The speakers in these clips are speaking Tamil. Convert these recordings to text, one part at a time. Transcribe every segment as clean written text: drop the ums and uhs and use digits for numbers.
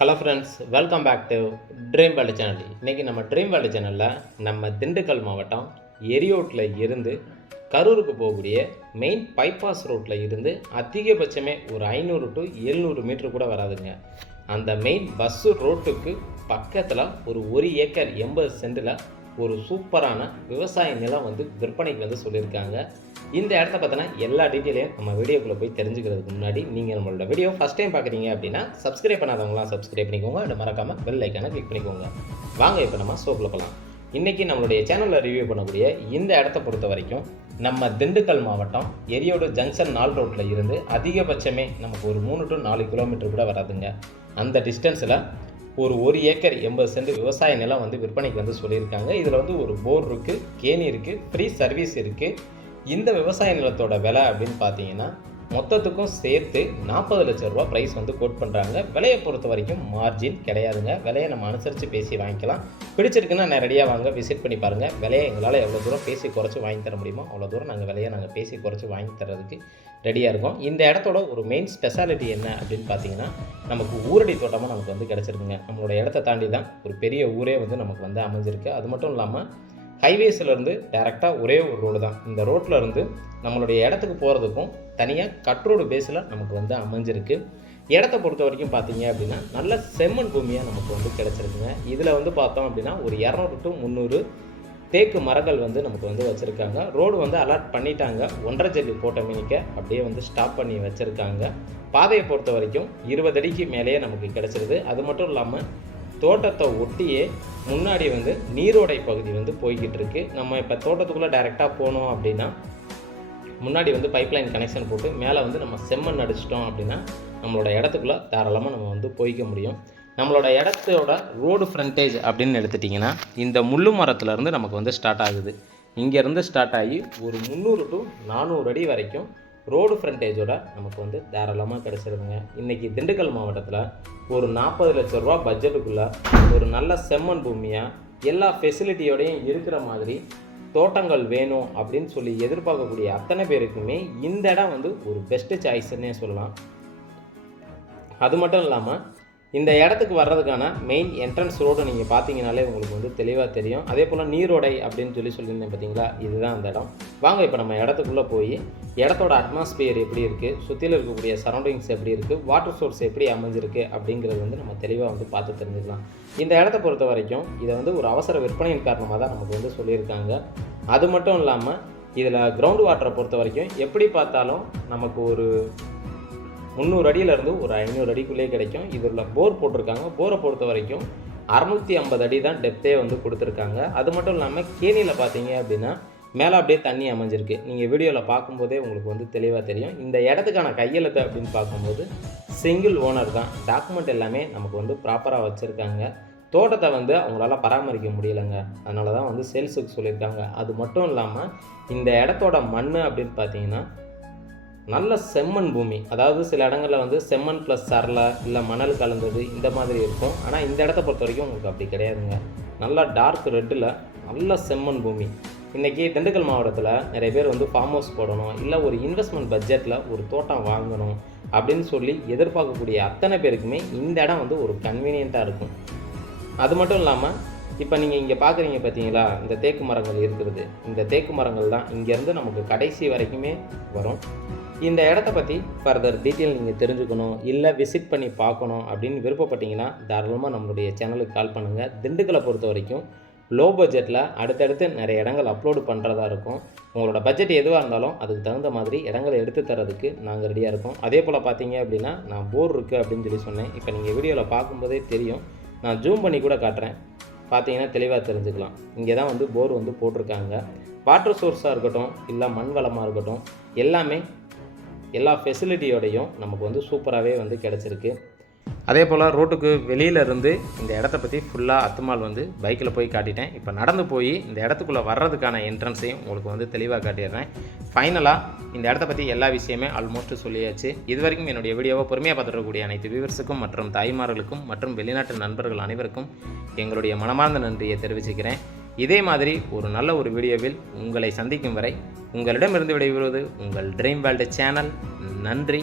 Hello friends, welcome back to dream world channel. இன்றைக்கி நம்ம ட்ரீம் வேர்ல்டு சேனலில் நம்ம திண்டுக்கல் மாவட்டம் எரியோட்டில் இருந்து கரூருக்கு போகக்கூடிய மெயின் பைபாஸ் ரோட்டில் இருந்து அதிகபட்சமே ஒரு 500 to 700 மீட்டர் கூட வராதுங்க. அந்த மெயின் பஸ்ஸு ரோட்டுக்கு பக்கத்தில் ஒரு 1 ஏக்கர் 80 சென்டில் ஒரு சூப்பரான விவசாய நிலம் விற்பனைக்கு சொல்லியிருக்காங்க. இந்த இடத்த பற்றின எல்லா டீட்டெயிலையும் நம்ம வீடியோக்குள்ளே போய் தெரிஞ்சுக்கிறதுக்கு முன்னாடி நீங்கள் நம்மளோட வீடியோ ஃபஸ்ட் டைம் பார்க்குறீங்க அப்படின்னா சப்ஸ்கிரைப் பண்ணாதவங்களாம் சப்ஸ்கிரைப் பண்ணிக்கோங்க. அதை மறக்காமல் பெல் ஐக்கானை கிளிக் பண்ணிக்கோங்க. வாங்க இப்போ நம்ம ஷோக்குள்ள போகலாம். இன்றைக்கி நம்மளுடைய சேனலில் ரிவ்யூ பண்ணக்கூடிய இந்த இடத்த பொறுத்த வரைக்கும் நம்ம திண்டுக்கல் மாவட்டம் எரியோடு ஜங்ஷன் 4 ரோட்டில் இருந்து அதிகபட்சமே நமக்கு ஒரு 3 to 4 கிலோமீட்டர் கூட வராதுங்க. அந்த டிஸ்டன்ஸில் ஒரு 1 ஏக்கர் 80 சென்ட் விவசாய நிலம் விற்பனைக்கு சொல்லியிருக்காங்க. இதில் ஒரு போர் இருக்குது, கேணி இருக்குது, ஃப்ரீ சர்வீஸ் இருக்குது. இந்த விவசாய நிலத்தோட விலை அப்படின்னு பார்த்தீங்கன்னா மொத்தத்துக்கும் சேர்த்து 40 லட்சம் ரூபா ப்ரைஸ் கோட் பண்ணுறாங்க. விலையை பொறுத்த வரைக்கும் மார்ஜின் கிடையாதுங்க. விலையை நம்ம அனுசரித்து பேசி வாங்கிக்கலாம். பிடிச்சிருக்குன்னா நேரடியாக வாங்க, விசிட் பண்ணி பாருங்கள். விலையை எங்களால் எவ்வளோ தூரம் பேசி குறைச்சி வாங்கி தர முடியுமோ அவ்வளோ தூரம் நாங்கள் பேசி குறைச்சி வாங்கி தரதுக்கு ரெடியாக இருக்கோம். இந்த இடத்தோட ஒரு மெயின் ஸ்பெஷாலிட்டி என்ன அப்படின்னு பார்த்தீங்கன்னா நமக்கு ஊரடி தோட்டமாக நமக்கு கிடச்சிருக்குங்க. நம்மளோட இடத்த தாண்டி தான் ஒரு பெரிய ஊரே நமக்கு அமைஞ்சிருக்கு. அது மட்டும் இல்லாமல் ஹைவேஸ்லேருந்து டேரெக்டாக ஒரே ஒரு ரோடு தான். இந்த ரோட்டில் இருந்து நம்மளுடைய இடத்துக்கு போகிறதுக்கும் தனியாக கட்ரோடு பேஸில் நமக்கு அமைஞ்சிருக்கு. இடத்த பொறுத்த வரைக்கும் பார்த்தீங்க அப்படின்னா நல்ல செம்மண் பூமியாக நமக்கு கிடச்சிருக்குங்க. இதில் பார்த்தோம் அப்படின்னா ஒரு 200 to 300 தேக்கு மரங்கள் நமக்கு வச்சுருக்காங்க. ரோடு அலாட் பண்ணிட்டாங்க. 1.5 ஜல்லி போட்ட மீனிக்க அப்படியே ஸ்டாப் பண்ணி வச்சுருக்காங்க. பாதையை பொறுத்த வரைக்கும் 20 அடிக்கு மேலேயே நமக்கு கிடச்சிருது. அது மட்டும் இல்லாமல் தோட்டத்தை ஒட்டியே முன்னாடி நீரோடை பகுதி போய்கிட்டு இருக்கு. நம்ம இப்போ தோட்டத்துக்குள்ளே டைரெக்டாக போனோம் அப்படின்னா முன்னாடி பைப்லைன் கனெக்ஷன் போட்டு மேலே நம்ம செம்மண் அடிச்சிட்டோம் அப்படின்னா நம்மளோட இடத்துக்குள்ளே தாராளமாக நம்ம போய்க்க முடியும். நம்மளோட இடத்தோட ரோடு ஃப்ரண்டேஜ் அப்படின்னு எடுத்துட்டிங்கன்னா இந்த முள்ளு மரத்துலேருந்து நமக்கு ஸ்டார்ட் ஆகுது. இங்கேருந்து ஸ்டார்ட் ஆகி ஒரு 300 to 400 அடி வரைக்கும் ரோடு ஃப்ரண்டேஜோட நமக்கு தாராளமாக கிடச்சிருக்குங்க. இன்றைக்கி திண்டுக்கல் மாவட்டத்தில் ஒரு 40 லட்சம் ரூபா பட்ஜெட்டுக்குள்ளே ஒரு நல்ல செம்மண் பூமியாக எல்லா ஃபெசிலிட்டியோடையும் இருக்கிற மாதிரி தோட்டங்கள் வேணும் அப்படின்னு சொல்லி எதிர்பார்க்கக்கூடிய அத்தனை பேருக்குமே இந்த இடம் ஒரு பெஸ்ட்டு சாய்ஸ்ன்னே சொல்லலாம். அது மட்டும் இல்லாமல் இந்த இடத்துக்கு வர்றதுக்கான மெயின் என்ட்ரன்ஸ் ரோடு நீங்கள் பார்த்தீங்கனாலே உங்களுக்கு தெளிவாக தெரியும். அதே போல் நீரோடை அப்படின்னு சொல்லியிருந்தேன் பார்த்தீங்களா, இதுதான் அந்த இடம். வாங்க இப்போ நம்ம இடத்துக்குள்ளே போய் இடத்தோட அட்மாஸ்பியர் எப்படி இருக்குது, சுற்றியில் இருக்கக்கூடிய சரௌண்டிங்ஸ் எப்படி இருக்குது, வாட்டர் சோர்ஸ் எப்படி அமைஞ்சிருக்கு அப்படிங்கிறது நம்ம தெளிவாக பார்த்து தெரிஞ்சுக்கலாம். இந்த இடத்த பொறுத்த வரைக்கும் இதை ஒரு அவசர விற்பனையின் காரணமாக தான் நமக்கு சொல்லியிருக்காங்க. அது மட்டும் இல்லாமல் இதில் கிரவுண்ட் வாட்டரை பொறுத்த வரைக்கும் எப்படி பார்த்தாலும் நமக்கு ஒரு 300 அடியிலேருந்து ஒரு 500 அடிக்குள்ளே கிடைக்கும். இதில் போர் போட்டிருக்காங்க. போரை பொறுத்த வரைக்கும் 650 அடி தான் டெப்த்தே கொடுத்துருக்காங்க. அது மட்டும் இல்லாமல் கேணியில் பார்த்தீங்க அப்படின்னா மேலே அப்படியே தண்ணி அமைஞ்சிருக்கு. நீங்கள் வீடியோவில் பார்க்கும்போதே உங்களுக்கு தெளிவாக தெரியும். இந்த இடத்துக்கான கையெழுத்து அப்படின்னு பார்க்கும்போது சிங்கிள் ஓனர் தான். டாக்குமெண்ட் எல்லாமே நமக்கு ப்ராப்பராக வச்சுருக்காங்க. தோட்டத்தை அவங்களால பராமரிக்க முடியலைங்க. அதனால தான் சேல்ஸுக்கு சொல்லியிருக்காங்க. அது மட்டும் இல்லாமல் இந்த இடத்தோட மண் அப்படின்னு பார்த்தீங்கன்னா நல்ல செம்மண் பூமி. அதாவது சில இடங்களில் செம்மண் ப்ளஸ் சரளை இல்லை மணல் கலந்தது இந்த மாதிரி இருக்கும். ஆனால் இந்த இடத்த பொறுத்த வரைக்கும் உங்களுக்கு அப்படி கிடையாதுங்க. நல்லா டார்க் ரெட்டில் நல்ல செம்மண் பூமி. இன்றைக்கி திண்டுக்கல் மாவட்டத்தில் நிறைய பேர் ஃபார்ம் ஹவுஸ் போடணும், இல்லை ஒரு இன்வெஸ்ட்மெண்ட் பட்ஜெட்டில் ஒரு தோட்டம் வாங்கணும் அப்படின்னு சொல்லி எதிர்பார்க்கக்கூடிய அத்தனை பேருக்குமே இந்த இடம் ஒரு கன்வீனியண்ட்டாக இருக்கும். அது மட்டும் இல்லாமல் இப்போ நீங்கள் இங்கே பார்க்குறீங்க பார்த்தீங்களா, இந்த தேக்கு மரங்கள் இருக்கிறது. இந்த தேக்கு மரங்கள் தான் இங்கேருந்து நமக்கு கடைசி வரைக்குமே வரும். இந்த இடத்த பற்றி ஃபர்தர் டீட்டெயில் நீங்கள் தெரிஞ்சுக்கணும், இல்லை விசிட் பண்ணி பார்க்கணும் அப்படின்னு விருப்பப்பட்டீங்கன்னா தாராளமாக நம்மளுடைய சேனலுக்கு கால் பண்ணுங்கள். திண்டுக்கலை பொறுத்த வரைக்கும் லோ பட்ஜெட்டில் அடுத்தடுத்து நிறைய இடங்கள் அப்லோடு பண்ணுறதா இருக்கும். உங்களோட பட்ஜெட் எதுவாக இருந்தாலும் அதுக்கு தகுந்த மாதிரி இடங்களை எடுத்து தரதுக்கு நாங்கள் ரெடியாக இருக்கோம். அதே போல் பார்த்தீங்க அப்படின்னா நான் போர் இருக்குது அப்படின்னு சொன்னேன். இப்போ நீங்கள் வீடியோவில் பார்க்கும்போதே தெரியும். நான் ஜூம் பண்ணி கூட காட்டுறேன், பார்த்தீங்கன்னா தெளிவாக தெரிஞ்சுக்கலாம். இங்கே தான் போர் போட்டிருக்காங்க. வாட்டர் சோர்ஸாக இருக்கட்டும், இல்லை மண் வளமாக இருக்கட்டும், எல்லாமே எல்லா ஃபெசிலிட்டியோடையும் நமக்கு சூப்பராகவே கிடச்சிருக்கு. அதே போல் ரோட்டுக்கு வெளியிலேருந்து இந்த இடத்த பற்றி ஃபுல்லாக அத்துமால் பைக்கில் போய் காட்டிட்டேன். இப்போ நடந்து போய் இந்த இடத்துக்குள்ளே வர்றதுக்கான என்ட்ரன்ஸையும் உங்களுக்கு தெளிவாக காட்டிடுறேன். ஃபைனலாக இந்த இடத்த பற்றி எல்லா விஷயமே ஆல்மோஸ்ட் சொல்லியாச்சு. இது வரைக்கும் என்னுடைய வீடியோவை பொறுமையாக பார்த்துருக்கக்கூடிய அனைத்து வியூவர்ஸுக்கும் மற்றும் தாய்மார்களுக்கும் மற்றும் வெளிநாட்டு நண்பர்கள் அனைவருக்கும் எங்களுடைய மனமார்ந்த நன்றியை தெரிவிச்சுக்கிறேன். இதே மாதிரி ஒரு நல்ல ஒரு வீடியோவில் உங்களை சந்திக்கும் வரை உங்களிடமிருந்து விடைபெறுவது உங்கள் ட்ரீம் வேர்ல்டு சேனல். நன்றி,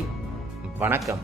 வணக்கம்.